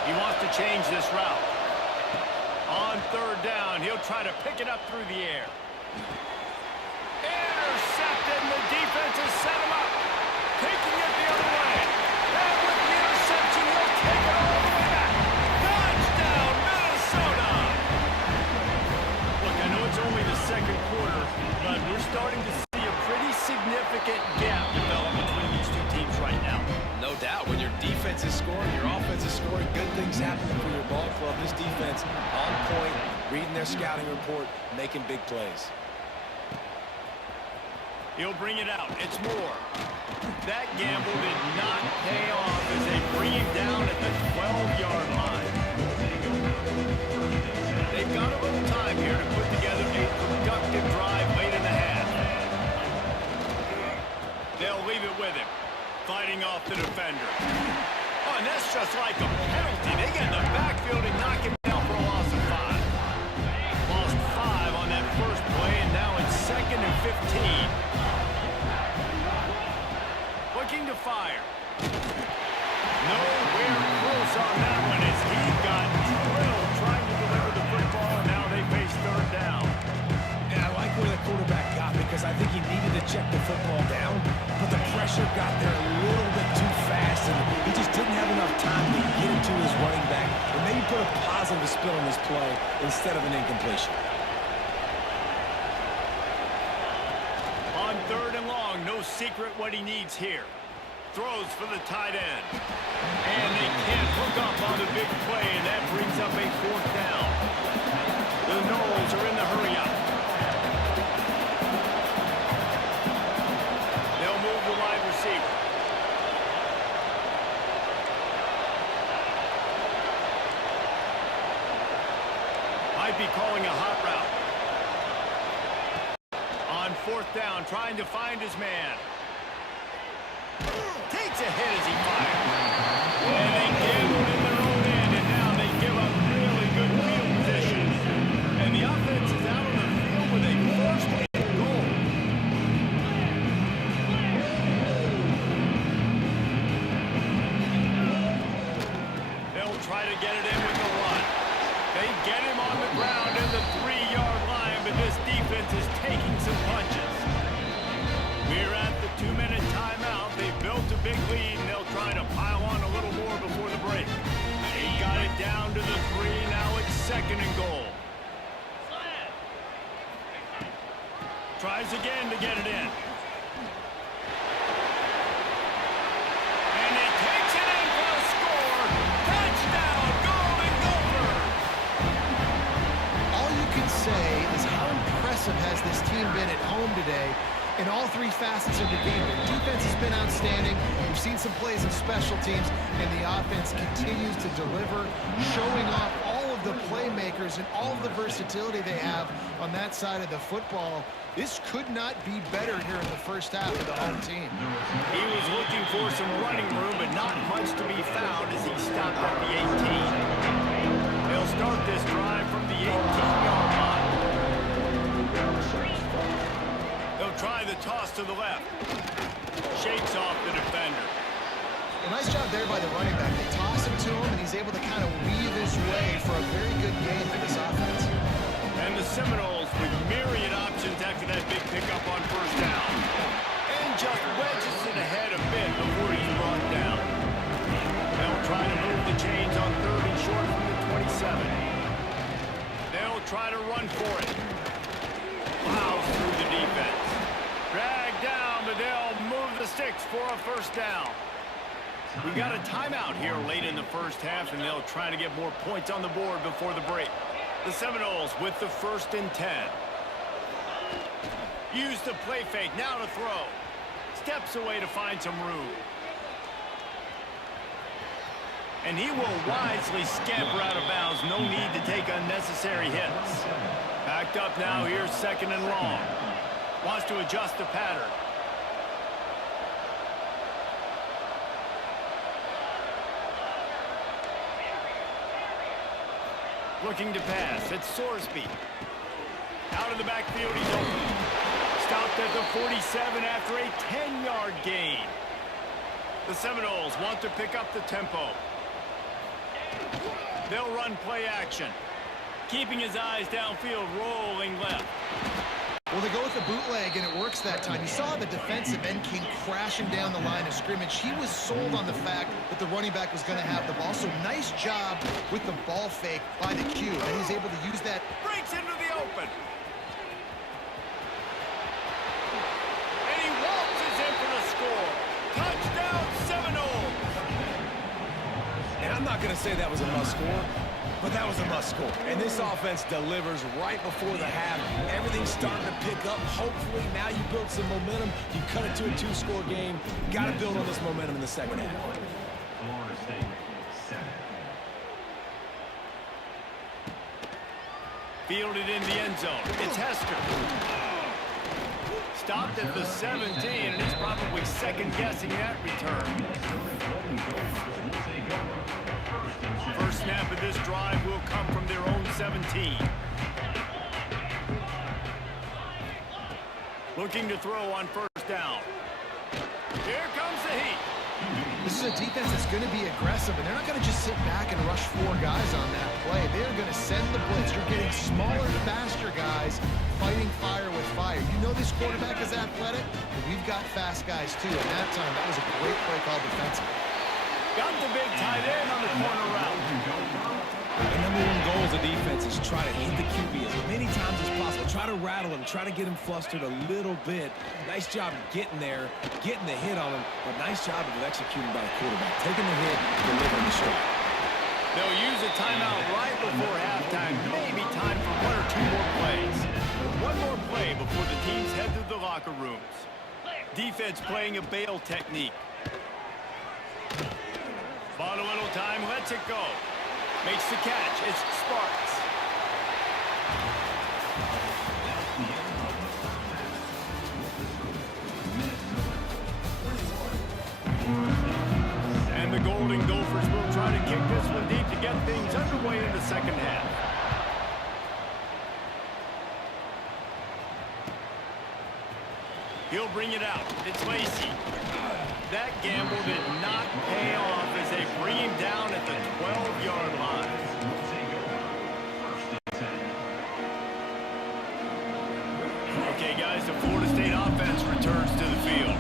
He wants to change this route. On 3rd down, he'll try to pick it up through the air. Intercepted, and the defense has set him up. Taking it the other way. And with the interception, he'll take it all the way back. Touchdown, Minnesota! Look, I know it's only the 2nd quarter, but we're starting to see a pretty significant gap develop between these two teams right now. No doubt, when your defense is scoring, your offense is scoring, good things happening for your ball club. This defense on point, reading their scouting report, making big plays. He'll bring it out. It's Moore. That gamble did not pay off as they bring him down at the 12-yard line. They've got a little time here to put together a productive drive late in the half. They'll leave it with him. Fighting off the defender. Oh, and that's just like a penalty. They get in the backfield and knock him down for a loss of 5. Lost 5 on that first play, and now it's 2nd and 15. Look looking to fire. Nowhere close on that one as he got drilled trying to deliver the football, and now they face third down. Yeah, I like where the quarterback got because I think he needed to check the football down, but the pressure got there a little bit too fast, and he just didn't have enough time to get it to his running back and maybe put a positive spin on this play instead of an incompletion. On third and long, no secret what he needs here. Throws for the tight end. And they can't hook up on the big play, and that brings up a fourth down. The Knowles are in the hurry-up. They'll move the wide receiver. Might be calling a hot route. On fourth down, trying to find his man. Takes a hit as he fires. And they gambled in their own end, and now they give up really good field position. And the offense is out on the field with a first and goal. They'll try to get it in with the run. They get him on the ground at the 3-yard line, but this defense is taking some punches. We're at the 2-minute timeout. They've built a big lead, and they'll try to pile on a little more before the break. They got it down to the 3. Now it's second and goal. Tries again to get it in. And he takes it in for a score. Touchdown, Golden Gopher! All you can say is how impressive has this team been at home today in all three facets of the game. The defense has been outstanding. We've seen some plays in special teams, and the offense continues to deliver, showing off all of the playmakers and all of the versatility they have on that side of the football. This could not be better here in the first half of the home team. He was looking for some running room, but not much to be found as he stopped at the 18. They'll start this drive from the 18-yard line. They'll try the toss to the left. Shakes off the defender. A nice job there by the running back. They toss him to him, and he's able to kind of weave his way for a very good game for this offense. And the Seminoles with myriad options after that big pickup on first down. And just wedges it ahead a bit before he's brought down. They'll try to move the chains on third and short from the 27. They'll try to run for it. Plows through the defense. Dragged down, but they'll move the sticks for a first down. We got a timeout here late in the first half, and they'll try to get more points on the board before the break. The Seminoles with the 1st and 10. Use the play fake, now to throw. Steps away to find some room. And he will wisely scamper out of bounds. No need to take unnecessary hits. Backed up now, here's second and long. Wants to adjust the pattern. Looking to pass, it's Sorsby. Out of the backfield, he's open. Stopped at the 47 after a 10-yard gain. The Seminoles want to pick up the tempo. They'll run play action. Keeping his eyes downfield, rolling left. Well, they go with the bootleg, and it works that time. You saw the defensive end came crashing down the line of scrimmage. He was sold on the fact that the running back was going to have the ball. So nice job with the ball fake by the Q, and he's able to use that. Breaks into the open. And he waltzes in for the score. Touchdown, Seminoles. And I'm not going to say that was a must score, but that was a must score. And this offense delivers right before the half. Everything's starting to pick up. Hopefully now you build some momentum. You cut it to a 2-score game. Got to build on this momentum in the second half. Fielded in the end zone. It's Hester. Stopped at the 17, and he's probably second-guessing that return. First snap of this drive will come from their own 17. Looking to throw on first down. Here comes the heat. This is a defense that's going to be aggressive, and they're not going to just sit back and rush 4 guys on that play. They're going to send the blitz. You're getting smaller, faster guys fighting fire with fire. You know this quarterback is athletic, but we've got fast guys too. And that time, that was a great play call defensively. Got the big tight end on the corner route. The number one goal as a defense is try to hit the QB as many times as possible. Try to rattle him, try to get him flustered a little bit. Nice job getting there, getting the hit on him, but nice job of executing by the quarterback. Taking the hit, delivering the strike. They'll use a timeout right before halftime. Maybe time for 1 or 2 more plays. One more play before the teams head to the locker rooms. Defense playing a bail technique. Bought a little time, lets it go. Makes the catch. It's Sparks. And the Golden Gophers will try to kick this one deep to get things underway in the second half. He'll bring it out. It's Lacey. That gamble did not pay off as they bring him down at the 12-yard line. Okay, guys, the Florida State offense returns to the field.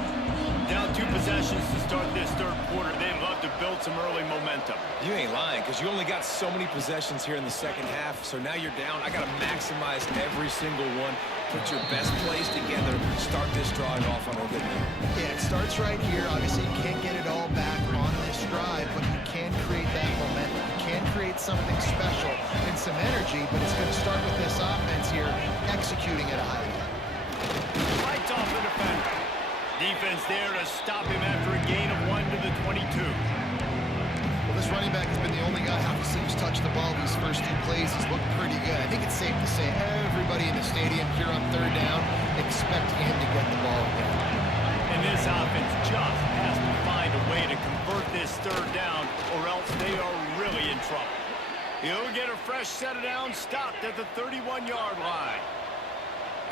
Down 2 possessions to start this third quarter. They'd love to build some early momentum. You ain't lying, because you only got so many possessions here in the second half, so now you're down. I got to maximize every single one. Put your best plays together. Start this drive off on a good note. Yeah, it starts right here. Obviously, you can't get it all back on this drive, but you can create that momentum. You can create something special and some energy, but it's going to start with this offense here executing at a high level. Lights off the defender. Defense there to stop him after a gain of 1 to the 22. Well, this running back has been the only guy, obviously, who's touched the ball these first 2 plays. He's looked pretty good. I think it's safe to say everybody in the stadium here on third down expect him to get the ball again. And this offense just has to find a way to convert this third down, or else they are really in trouble. He'll get a fresh set of downs, stopped at the 31-yard line.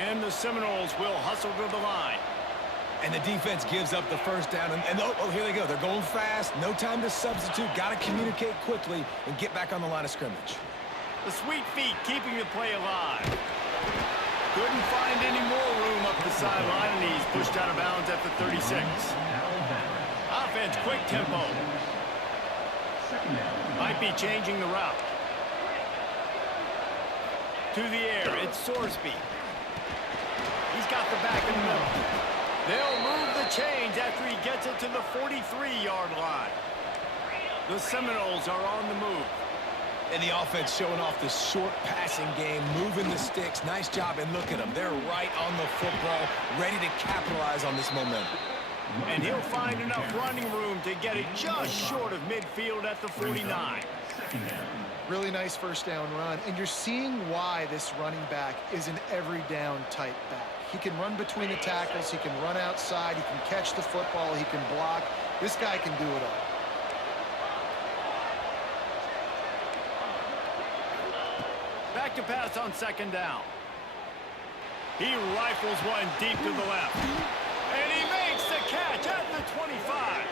And the Seminoles will hustle to the line. And the defense gives up the first down. And oh, here they go. They're going fast. No time to substitute. Got to communicate quickly and get back on the line of scrimmage. The sweet feet keeping the play alive. Couldn't find any more room up the sideline, and he's pushed out of bounds at the 36. Offense, quick tempo. Might be changing the route. To the air, it's Sorsby. He's got the back in the middle. They'll move the chains after he gets it to the 43-yard line. The Seminoles are on the move. And the offense showing off the short passing game, moving the sticks. Nice job, and look at them. They're right on the football, ready to capitalize on this momentum. And he'll find enough running room to get it just short of midfield at the 49. Really nice first down run, and you're seeing why this running back is an every down type back. He can run between the tackles, he can run outside, he can catch the football, he can block. This guy can do it all. Back to pass on second down. He rifles one deep to the left. And he makes the catch at the 25.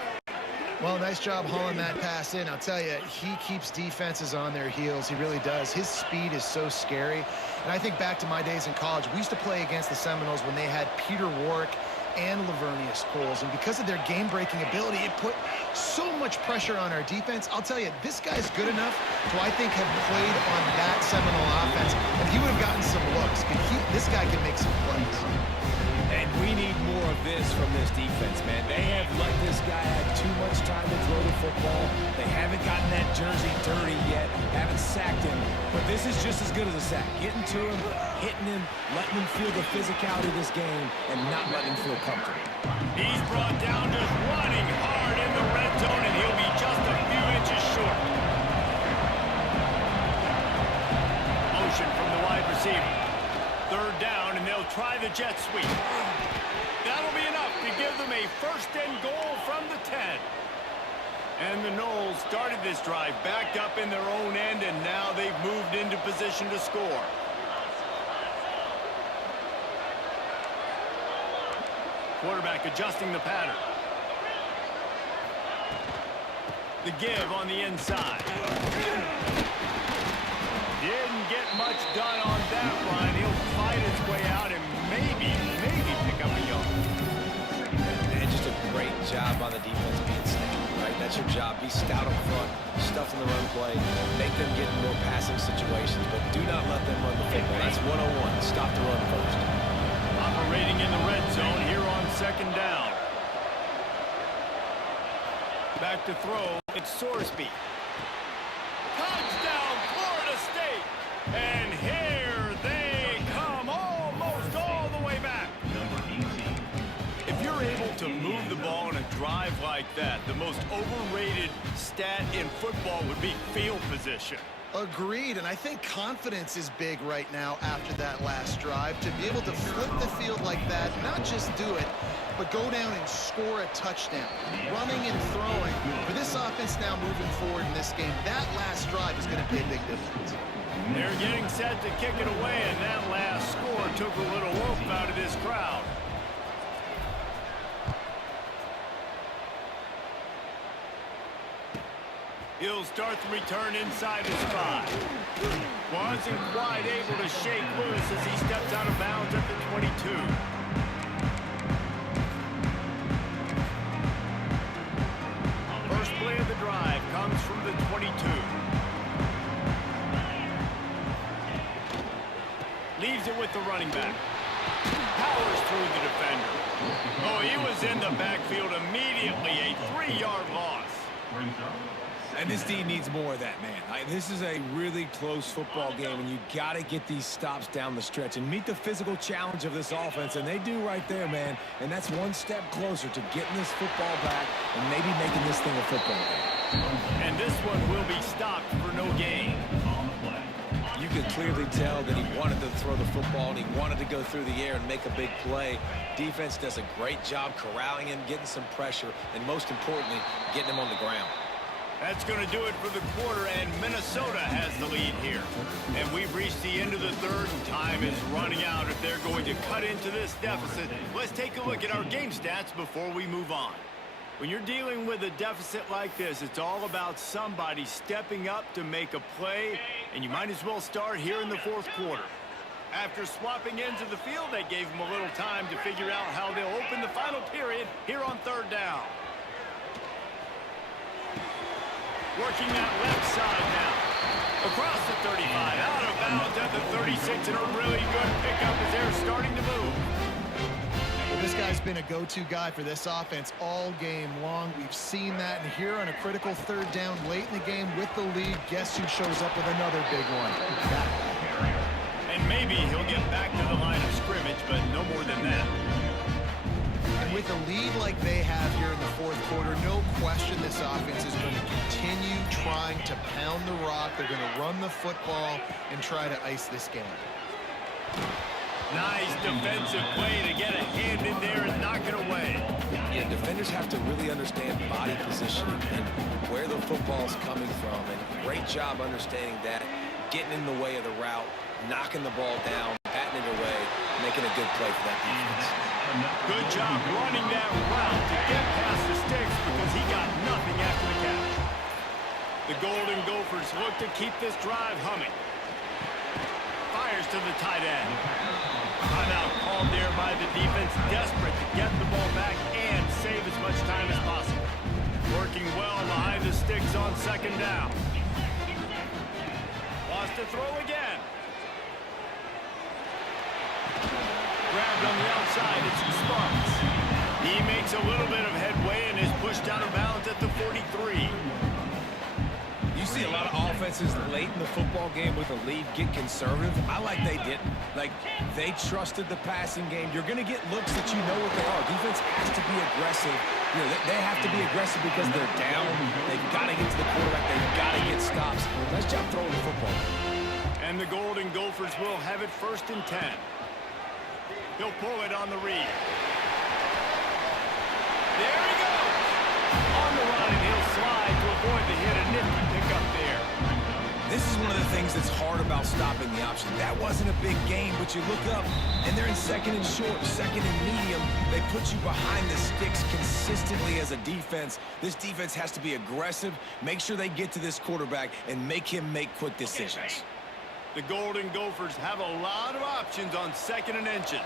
Well, nice job hauling that pass in. I'll tell you, he keeps defenses on their heels. He really does. His speed is so scary. And I think back to my days in college. We used to play against the Seminoles when they had Peter Warwick and Lavernius Coles. And because of their game-breaking ability, it put so much pressure on our defense. I'll tell you, this guy's good enough to, I think, have played on that Seminole offense. And he would have gotten some looks. This guy can make some plays. And we need more of this from this defense, man. They have let this guy have too much time to throw the football. They haven't gotten that jersey dirty yet, haven't sacked him. But this is just as good as a sack. Getting to him, hitting him, letting him feel the physicality of this game, and not letting him feel comfortable. He's brought down just running hard in the red zone, and he'll be just a few inches short. Motion from the wide receiver. Third down, and they'll try the jet sweep. That'll be enough to give them a first and goal from the 10. And the Noles started this drive backed up in their own end, and now they've moved into position to score. Quarterback adjusting the pattern. The give on the inside. Didn't get much done on that run. He'll fight his way out and maybe pick up a yard. And just a great job on the defense being stout, right? That's your job. Be stout up front, stuff in the run play, make them get in more passing situations, but do not let them run the football. That's 101. Stop the run first. Operating in the red zone here on second down. Back to throw. It's Sorsby. Touchdown, Florida State! And here they come, almost all the way back. If you're able to move the ball in a drive like that, the most overrated stat in football would be field position. Agreed, and I think confidence is big right now after that last drive. To be able to flip the field like that, not just do it, but go down and score a touchdown. Running and throwing. For this offense now moving forward in this game, that last drive is going to be a big difference. They're getting set to kick it away, and that last score took a little oomph out of this crowd. He'll start the return inside his 5. Wasn't quite able to shake loose as he steps out of bounds at the 22. First play of the drive comes from the 22. Leaves it with the running back. Powers through the defender. Oh, he was in the backfield immediately. A 3-yard loss. And this team needs more of that, man. This is a really close football game, and you got to get these stops down the stretch and meet the physical challenge of this offense, and they do right there, man. And that's one step closer to getting this football back and maybe making this thing a football game. And this one will be stopped for no gain. You could clearly tell that he wanted to throw the football and he wanted to go through the air and make a big play. Defense does a great job corralling him, getting some pressure, and most importantly, getting him on the ground. That's going to do it for the quarter, and Minnesota has the lead here. And we've reached the end of the third, and time is running out if they're going to cut into this deficit. Let's take a look at our game stats before we move on. When you're dealing with a deficit like this, it's all about somebody stepping up to make a play, and you might as well start here in the fourth quarter. After swapping ends of the field, they gave them a little time to figure out how they'll open the final period here on third down. Working that left side now. Across the 35, out of bounds at the 36, and a really good pickup as they're starting to move. Well, this guy's been a go-to guy for this offense all game long. We've seen that, and here on a critical third down late in the game with the lead, guess who shows up with another big one? Got it. And maybe he'll get back to the line of scrimmage, but no more than that. And with a lead like they have here in the fourth quarter, no question this offense is going to continue trying to pound the rock. They're going to run the football and try to ice this game. Nice defensive play to get a hand in there and knock it away. Yeah, defenders have to really understand body positioning and where the football's coming from. And great job understanding that, getting in the way of the route, knocking the ball down, patting it away, making a good play for that defense. Good job running that route to get past the sticks because he got nothing after the catch. The Golden Gophers look to keep this drive humming. Fires to the tight end. Timeout called there by the defense, desperate to get the ball back and save as much time as possible. Working well behind the sticks on second down. Wants to throw again. Grabbed on the outside, it's Sparks. He makes a little bit of headway and is pushed out of bounds at the 43. You see a lot of offenses late in the football game with a lead get conservative. I like they didn't. Like, they trusted the passing game. You're going to get looks that you know what they are. Defense has to be aggressive. You know, they have to be aggressive because they're down. They've got to get to the quarterback. They've got to get stops. Nice job throwing the football. And the Golden Gophers will have it 1st and 10. He'll pull it on the read. There he goes! On the run, and he'll slide to avoid the hit. A nifty pickup there. This is one of the things that's hard about stopping the option. That wasn't a big gain, but you look up, and they're in second and short, second and medium. They put you behind the sticks consistently as a defense. This defense has to be aggressive, make sure they get to this quarterback, and make him make quick decisions. The Golden Gophers have a lot of options on second and inches.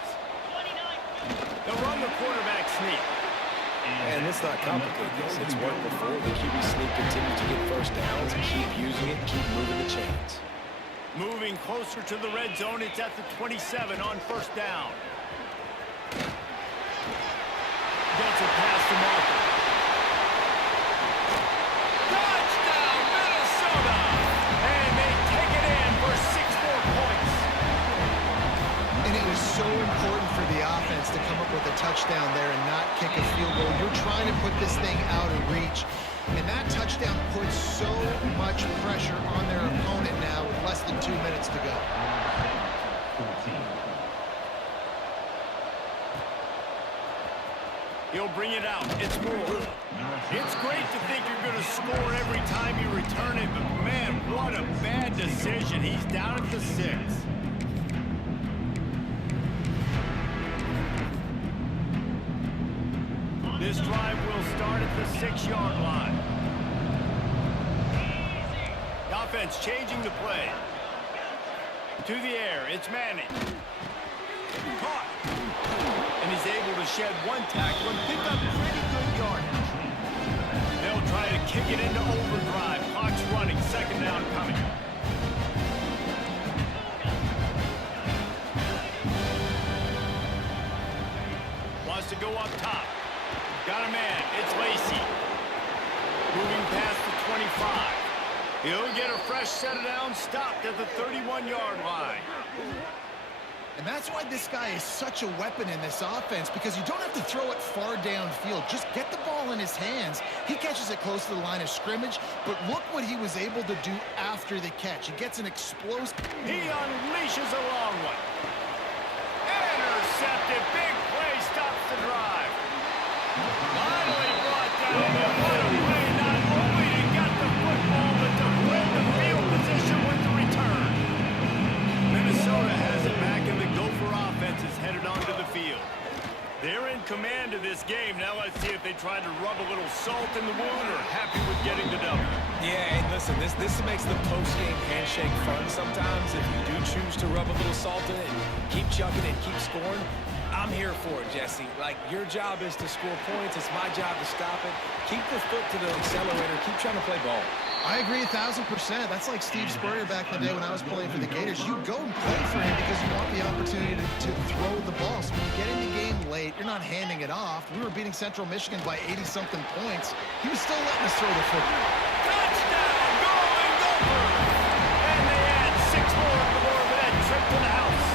They'll run the quarterback sneak. And it's not complicated. It's worked before. The QB sneak continues to get first downs. Keep using it. Keep moving the chains. Moving closer to the red zone. It's at the 27 on first down. Gets it past the marker. Touchdown, Minnesota! And they take it in for 6 more points. And it was so important for the offense to come up with a touchdown there and not kick a field goal. You're trying to put this thing out of reach. And that touchdown puts so much pressure on their opponent now with less than 2 minutes to go. He'll bring it out. It's more. It's great to think you're going to score every time you return it, but man, what a bad decision. He's down at the 6. This drive will start at the 6-yard line. The offense changing the play. To the air, it's Manning. Caught. And he's able to shed 1 tackle and pick up pretty good yardage. They'll try to kick it into overdrive. Clock's running, second down coming. Wants to go up top. Got a man. It's Lacy. Moving past the 25. He'll get a fresh set of downs, stopped at the 31-yard line. And that's why this guy is such a weapon in this offense, because you don't have to throw it far downfield. Just get the ball in his hands. He catches it close to the line of scrimmage, but look what he was able to do after the catch. He gets an explosive... He unleashes a long one. Intercepted. Big play stops the drive. Finally brought down. And what a play, not only to get the football, but to win the field position with the return. Minnesota has it back, and the Gopher offense is headed onto the field. They're in command of this game. Now let's see if they try to rub a little salt in the wound or happy with getting the W. Yeah, and listen, this makes the post-game handshake fun sometimes. If you do choose to rub a little salt in it and keep chucking and keep scoring, I'm here for it, Jesse. Like, your job is to score points. It's my job to stop it. Keep the foot to the accelerator. Keep trying to play ball. I agree 1,000%. That's like Steve Spurrier back in the day when I was playing for the Gators. You go and play for him because you want the opportunity to throw the ball. So when you get in the game late, you're not handing it off. We were beating Central Michigan by 80-something points. He was still letting us throw the football. Touchdown, Golden Gopher! And they add 6 more to the board with that trip to the house.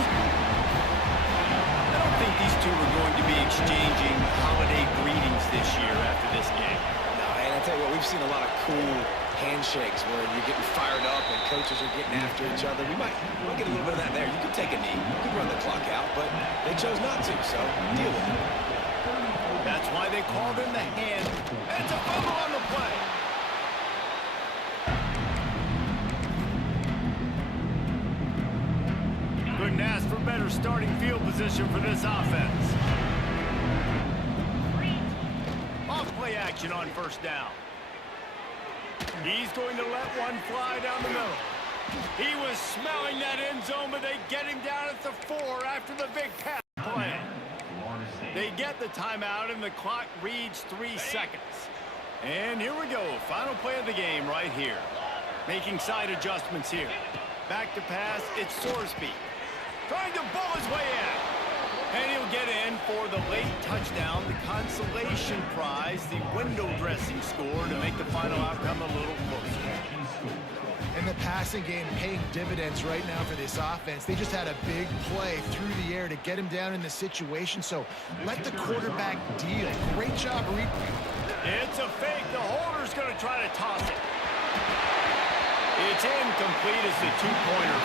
I don't think these two are going to be exchanging holiday greetings this year after this game. No, and I tell you what, we've seen a lot of cool handshakes where you're getting fired up and coaches are getting after each other. We might get a little bit of that there. You could take a knee. You could run the clock out, but they chose not to, so deal with it. That's why they called in the hand. And it's a fumble on the play. Couldn't ask for better starting field position for this offense. Off play action on first down. He's going to let one fly down the middle. He was smelling that end zone, but they get him down at the 4 after the big pass play. They get the timeout, and the clock reads 3 seconds. And here we go. Final play of the game right here. Making side adjustments here. Back to pass. It's Sorsby. Trying to bull his way in. And he'll get in for the late touchdown, the consolation prize, the window dressing score to make the final outcome a little closer. And the passing game paying dividends right now for this offense. They just had a big play through the air to get him down in the situation. So let the quarterback deal. Great job. It's a fake. The holder's going to try to toss it. It's incomplete as the 2-pointer